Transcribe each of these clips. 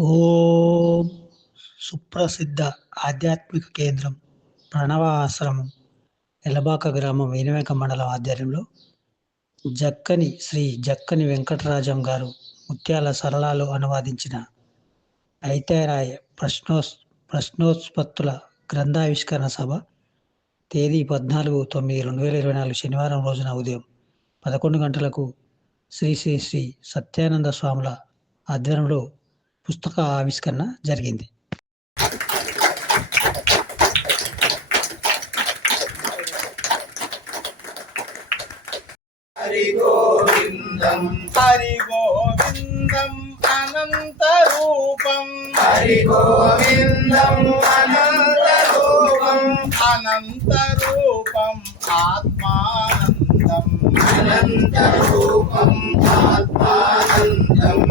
ఓం సుప్రసిద్ధ ఆధ్యాత్మిక కేంద్రం ప్రణవ ఆశ్రమం ఎలబాక గ్రామం వేణువెంక మండలం ఆధ్వర్యంలో జక్కని శ్రీ జక్కని వెంకటరాజం గారు ముత్యాల సరళాలు అనువాదించిన ఐతేరాయ ప్రశ్నోస్ ప్రశ్నోత్పత్తుల గ్రంథావిష్కరణ సభ తేదీ పద్నాలుగు తొమ్మిది రెండు వేల ఇరవై నాలుగు శనివారం రోజున ఉదయం పదకొండు గంటలకు శ్రీ శ్రీ శ్రీ సత్యానంద స్వాముల ఆధ్వర్యంలో పుస్తక ఆవిష్కరణ జరిగింది. హరి గోవిందం హరి గోవిందం అనంత రూపం హరి గోవిందం అనంత రూపం అనంత రూపం ఆత్మానందం. అనంత రూపం ఆత్మానందం ఆత్మానందం.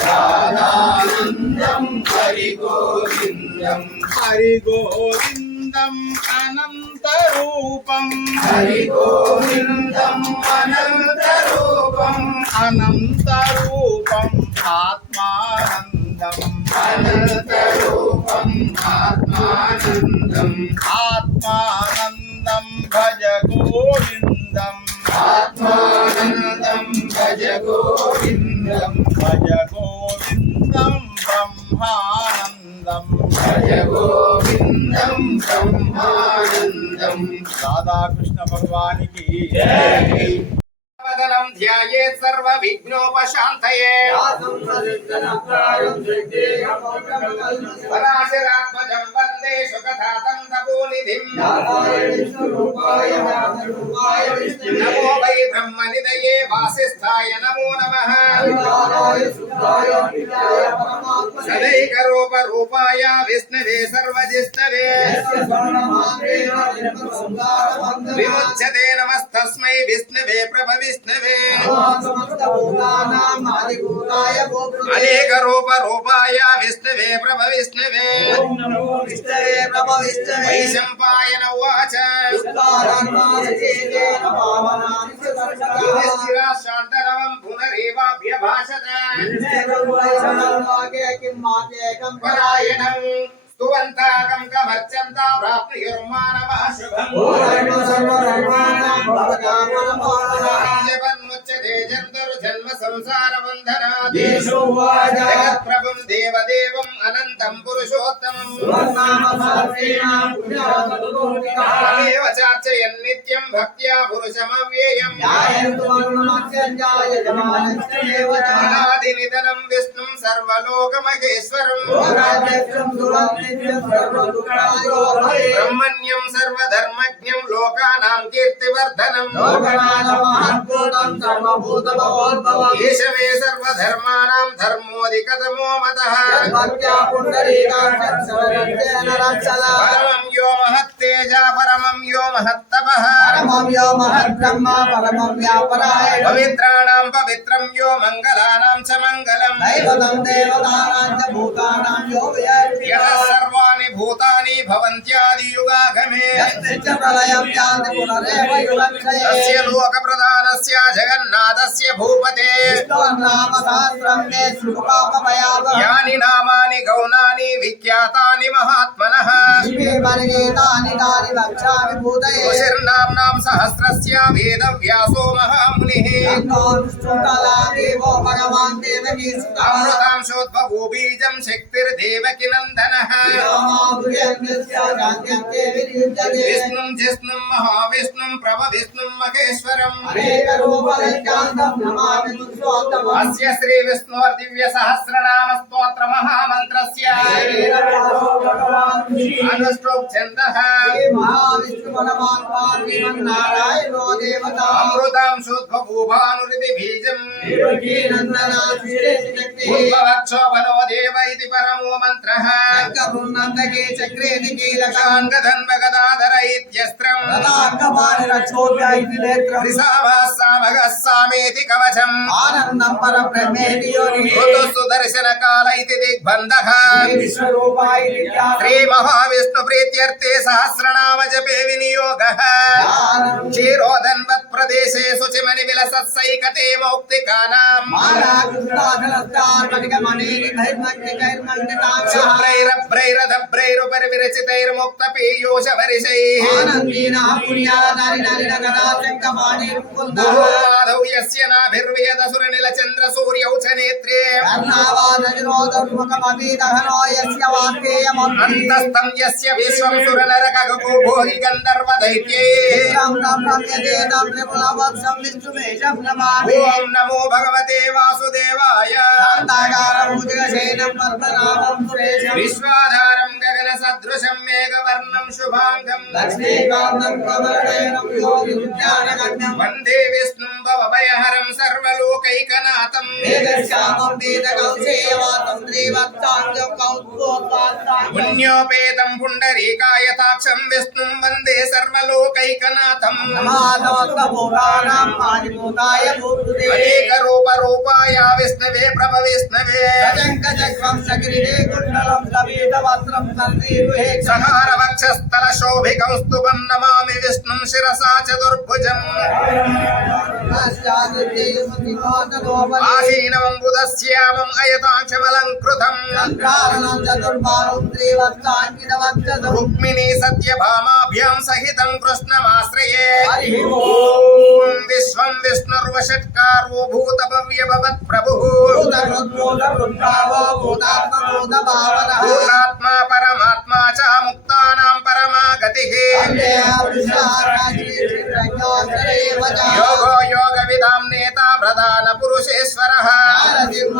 రాధానందం హరి గోవిందం హరి గోవిందం అనంత రూపం హరి గోవిందం అనంత రూపం అనంత రూపం ఆత్మానందం. అనంత రూపం ఆత్మానందం ఆత్మానందం భజ గోవిందం ఆత్మానందం భజ గోవిందం భజ గోవిందం బ్రహ్మానందం భజ గోవిందం బ్రహ్మానందం రాధాకృష్ణ భగవానికి. జై వదనం ధ్యాయేత్ సర్వ విఘ్నోపశాంతయే పరాశరాత్మజం వందే సుఖధాతం తపోనిధిం నమో వై బ్రహ్మనిదయే వాసిష్ఠాయ నమో నమః సదైకరూప రూపాయ విష్ణవే సర్వజిష్ణవే విముచ్యతే నమస్తస్మై విష్ణవే ప్రభ విష్ణవే అనేక రూప రూపాయ విష్ణవే ప్రభ విష్ణవే. ఉవాచ యుధిష్ఠిరా శాంతరవం పునరేవాభ్యభాషత. పరాయణం. స్తువంతాకం కమర్చంతా ప్రాప్నుయుర్మానవః శుభం. జపన్ముచ్యతే జంతుర్ జన్మ సంసార బంధనాత్ జగత్ప్రభుం దేవదేవం అనంతం పురుషోత్తమం. చార్చయన్ నిత్యం భక్త్యా పురుషమవ్యేయం. నిధనం విష్ణుం సర్వలోకమహేశ్వరం. బ్రహ్మణ్యం సర్వధర్మజ్ఞం లోకానాం కీర్తివర్ధనం. ఏషమే సర్వధర్మాణం ధర్మోధికతమో మతః పరమం యో మహత్తేజ పరమం యో మహత్తపః పవిత్రాణాం పవిత్రం యో మంగళానాం చ మంగళం యతః సర్వాణి भवन्त्यादियुगागमे। तस्य लोकप्रधानस्य जगन्नाथस्य भूपते। यानि नामानि गौनानि विख्यातानि महात्मनः। ऋषिर्नाम्नां सहस्रस्य वेदव्यासो महामुनिः। अमृतांशोद्भवो बीजं शक्तिर्देवकिनन्दनः। విష్ణుం జిష్ణుం మహావిష్ణుం ప్రభ విష్ణుం మహేశ్వరం. అస్య శ్రీ విష్ణోర్ దివ్య సహస్రనామ స్తోత్ర మహామంత్రస్య. శుద్ధ అమృతాంశోద్భవూభానురిది బీజం. ఉద్భవక్షోభనో దేవ ఇది పరమో మంత్రః. చక్రే చక్రేతి కీలకం శాంగధన్వ గదాధర ఇత్యస్త్రం రథాంగమాని రక్షోభ్య ఇది నేత్రం త్రిసావాసామగः సామేతి కవచం ఆనందం. పర బ్రహ్మేతి యోని ఋతుస్సు దర్శన కాల ఇతి దిగ్బంధః విశ్వరూపాయ శ్రీ మహావిష్ణు ప్రీత్యర్థే సహస్రనామ జపే వినియోగः క్షీరోదన్వత్ ప్రదేశే శుచిమని విలసత్సైకతే మౌక్తికానాం శుభ్రైరభ్రైరధభ్రైరుపరి విరచితైర్ముక్త పీయూష పరిశైః మాధవ్ యస్య నాభిర్వేద సురనిల చంద్ర సూర్యౌ చ నేత్రే అంతస్తం యస్య విశ్వం సురనరక భోగి గంధర్వ దైత్యైః ఓం నమో భగవతే వాసుదేవాయ విశ్వాధారం గగన సదృశం మేఘవర్ణం శుభాంగం వందే విష్ణుం భవభయహరం సర్వలోకైకనాథం. పుణ్యోపేతం పుండరీకాయతాక్షం విష్ణుం వందే సర్వలోకైకనాథం. అనేక రూప రూపాయ విష్ణవే ప్రభ విష్ణవే. సహార వక్షస్థల శోభికం స్తుభం నమామి విష్ణుం శిరసా చతుర్భుజం. ఆసీనం బుధశ్యామం అయతాక్షమలంకృతం రుక్మిణీ సత్యభామాభ్యాం సహితం కృష్ణమాశ్రయే విశ్వం విష్ణుర్వషట్కారో భూత భవ్య భవత్ ప్రభు భూతాత్మా పరమాత్మా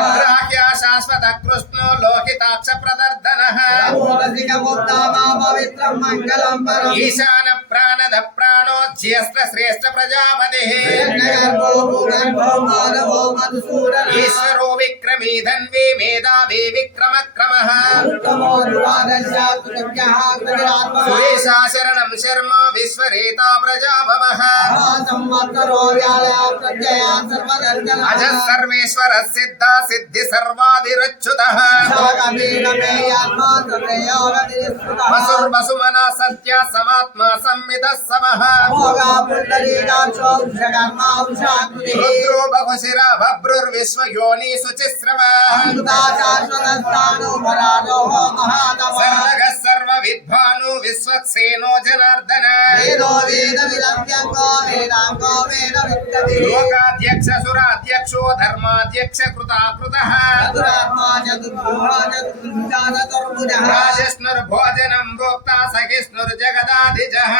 అగ్రాహ్య శాశ్వత కృష్ణో లోహితాక్ష ప్రదర్దన ఈశాన ప్రాణద ज्येष्ठ श्रेष्ठ प्रजापति। ईश्वरो विक्रमी धन्वी मेधावी विक्रम क्रम सुरेशा शरण शर्मा विश्वरेता प्रजा भव अज सर्वेश्वर सिद्ध सिद्धि सर्वाधिच्युत वसुर्वसुमना सत्या समात्मा संविद समः। भोगा पुण्डरीकाक्षो वृषकर्मा वृषाकृतिः रुद्रो बहुशिरा विश्वक्सेनो जनार्दन वेदो वेदविदव्यङ्गो वेदाङ्गो वेदविद्यते। लोकाध्यक्ष सुराध्यक्षो धर्माध्यक्ष कृताकृतः राजस्नुर्भोजनं भोक्ता सहिष्णुर्जगदाधिजः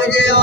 विजयो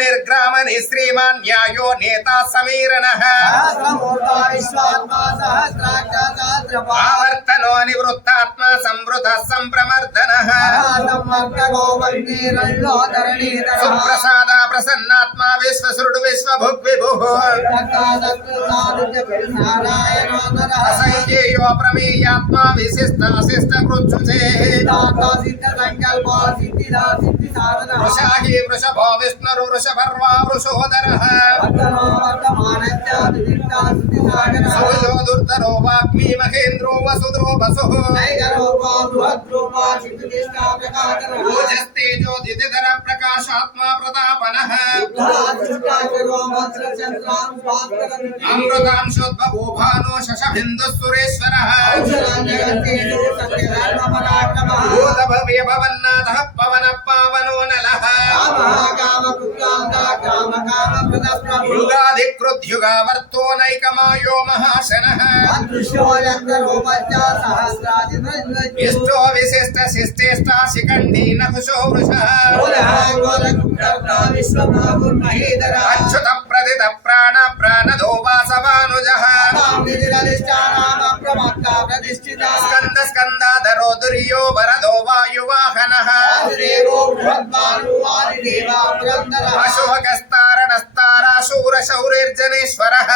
నిర్గ్రామని శ్రీమాన్ న్యాయో నేత సమీరణ ఆవర్తనో నివృత్తాత్మ సంవృత సంప్రమర్దన సుప్రసాద ప్రసన్నాత్మ విశ్వసుడు విశ్వభుగ్ విభు అసంఖ్యేయో ప్రమేయాత్మ విశిష్ట శిష్ట కృచ్చుచే వృషాహి వృషభో విష్ణురు వృషభర్వా వృషోదర సౌజో దుర్ధరో వాగ్మీ మహేంద్రో వసుదో వసు ఓజస్తేజో దిదిధర ప్రకాశాత్మ ప్రతాపన అమృతాంశోద్భవో భానో శశభిందు సురేశ్వర భూత భవ్య భవన్నాథ పవన యుగాధికృద్యుగావర్తో నైకమాయో మహాశనః ఇష్టో విశిష్ట శిష్టేష్ట శిఖండీ నకుశో వృషః అచ్యుత ప్రదిత ప్రాణ ప్రాణదో వాసవానుజః. స్కంద స్కందాధరో దుర్యో వరదో వాయువాహనః. దేవో शौरिर्जनेश्वरः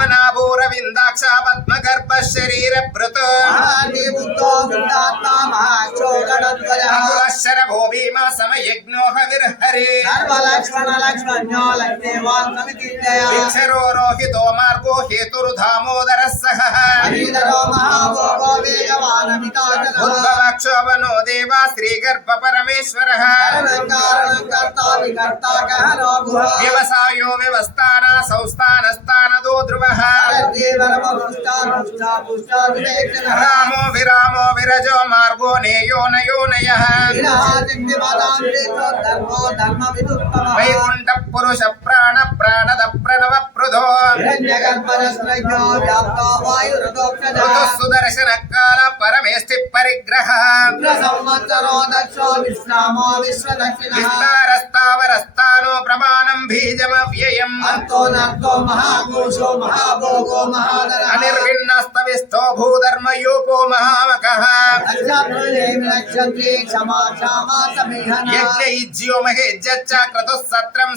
पद्मनाभोरविन्दाक्ष पद्मगर्भः शरीरभृत् शरभो भीमा समयज्ञो हविर्हरे क्षरो रोहितो मार्गो हेतुर्धामोदरः सह उद्भवक्षोभनो देवा श्रीगर्भपरमेश्वरः। వ్యవసాయో వ్యవస్థాన సంస్థానస్థానదో ధ్రువ రామో విరామో విరజో మార్గో నేయో నయో నయ వైకుంఠ పురుష ప్రాణ ప్రాణద ప్రణవ ఋతు సుదర్శన కాల పరమేష్టి పరిగ్రహ సంవత్సరో విస్తారస్తావరస్థానో ప్రమాణం బీజమవ్యయం. అర్థో నర్థో మహాకోశో మహాభోగో మహాదర అనిర్విన్నస్తవిష్టో భూధర్మయూపో మహామకః యజ్ఞయిజ్యో మహేజ్యచ్చ క్రతుః సత్రం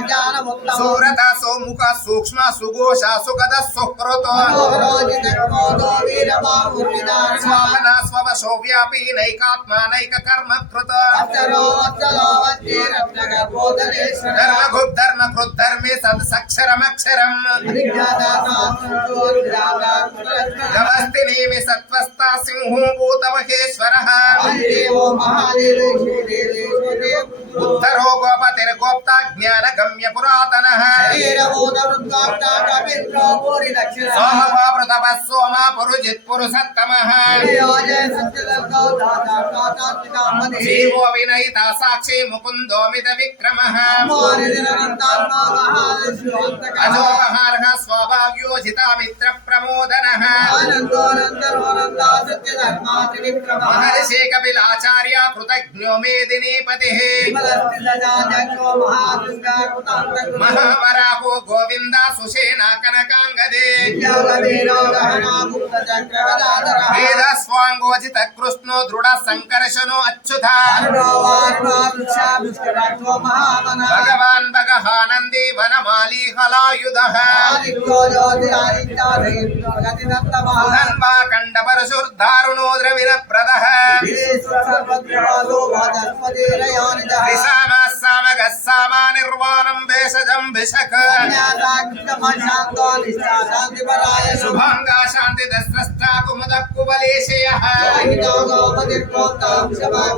జ్ఞానముక్తమో సూరత సోముఖ సూక్ష్మ సుఘోష సుగద వీరబాహుర్విదాన స్వామన స్వవశో వ్యాపీ నైకాత్మా నైక కర్మ धर्मकृत अचरो अचलो वन्देरं जगबोधनेश्वर धर्मगुप् धर्मकृत् धर्मे सदसक्षरमक्षरम्। गवस्ति नेमि सत्त्वस्ता सिंहो भूतमहेश्वरः। उत्तरो गोपतिर्गोप्ता ज्ञानगम्य पुरातनः सोमो प्रतपः గమ్య పురాతనః సోమవాపృతప సోమ పురుజిత్ పురుషత్తమః జీవో వినయిత సాక్షి ముకుందోమిత విక్రమః అజోమహార్హ స్వభావ్యోజితామిత్ర ప్రమోదనః మహర్షి కపిలాచార్య కృతజ్ఞో మేదినీపతిః మహావరాహో గోవింద సుషేణ కనకాంగదే వేద స్వాంగోజిత కృష్ణో దృఢ సంకర్షణో అచ్యుత భగవాన్ భగహానంది వనమాలి హలాయుధః. ధన్వా కండ పరశుర్ధారుణో ద్రవిణ ప్రదః త్రిసామ సామగ సామా నిర్వాణం భేషజం భిషక్ శుభంగా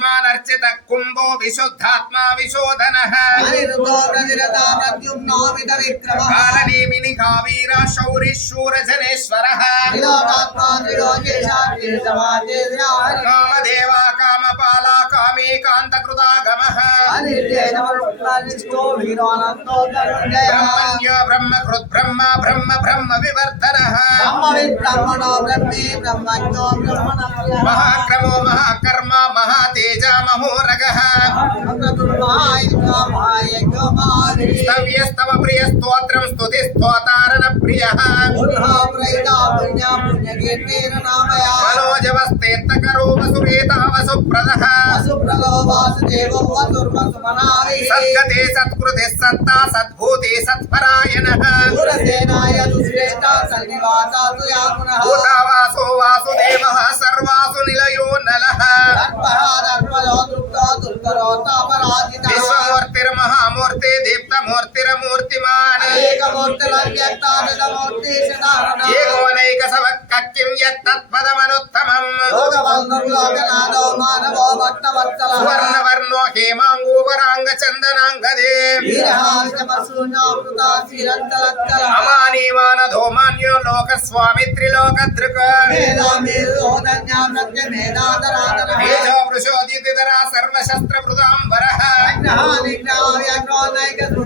అర్చస్మానర్చిత కుంభో విశుద్ధాత్మా విశోధనః కాలనేమిని కావీర శౌరి శూర జనేశ్వరః కామదేవా కామపాలా కామేకాంత కృతాగమః బ్రహ్మణ్యో బ్రహ్మ కృద్ బ్రహ్మ బ్రహ్మ బ్రహ్మ వివర్ధనః మహాక్రమో మహాకర్మ మహాతేజ మహోరగః స్తవ్యస్తవ ప్రియ స్తోత్రం స్తుతి స్తోతారణ ప్రియ. పునఃప్రయితా పుణ్య పుణ్యకీర్తేన సద్గతే సత్కృతి సత్తా సద్భూతి సత్పరాయణః. భూతావాసో వాసుదేవः సర్వాసు నిలయో నలః. దర్పః దర్పదో తృప్తో దుర్గరో తాపరాజితః విశ్వమూర్తిర్మహామూర్తి దీప్తమూర్తిరమూర్తిమాన్ ఏకమూర్తిరవ్యక్తానితమూర్తి శతారణ ఏకోనైక సవక్కక్కిం యత్తత్పదమనుత్తమం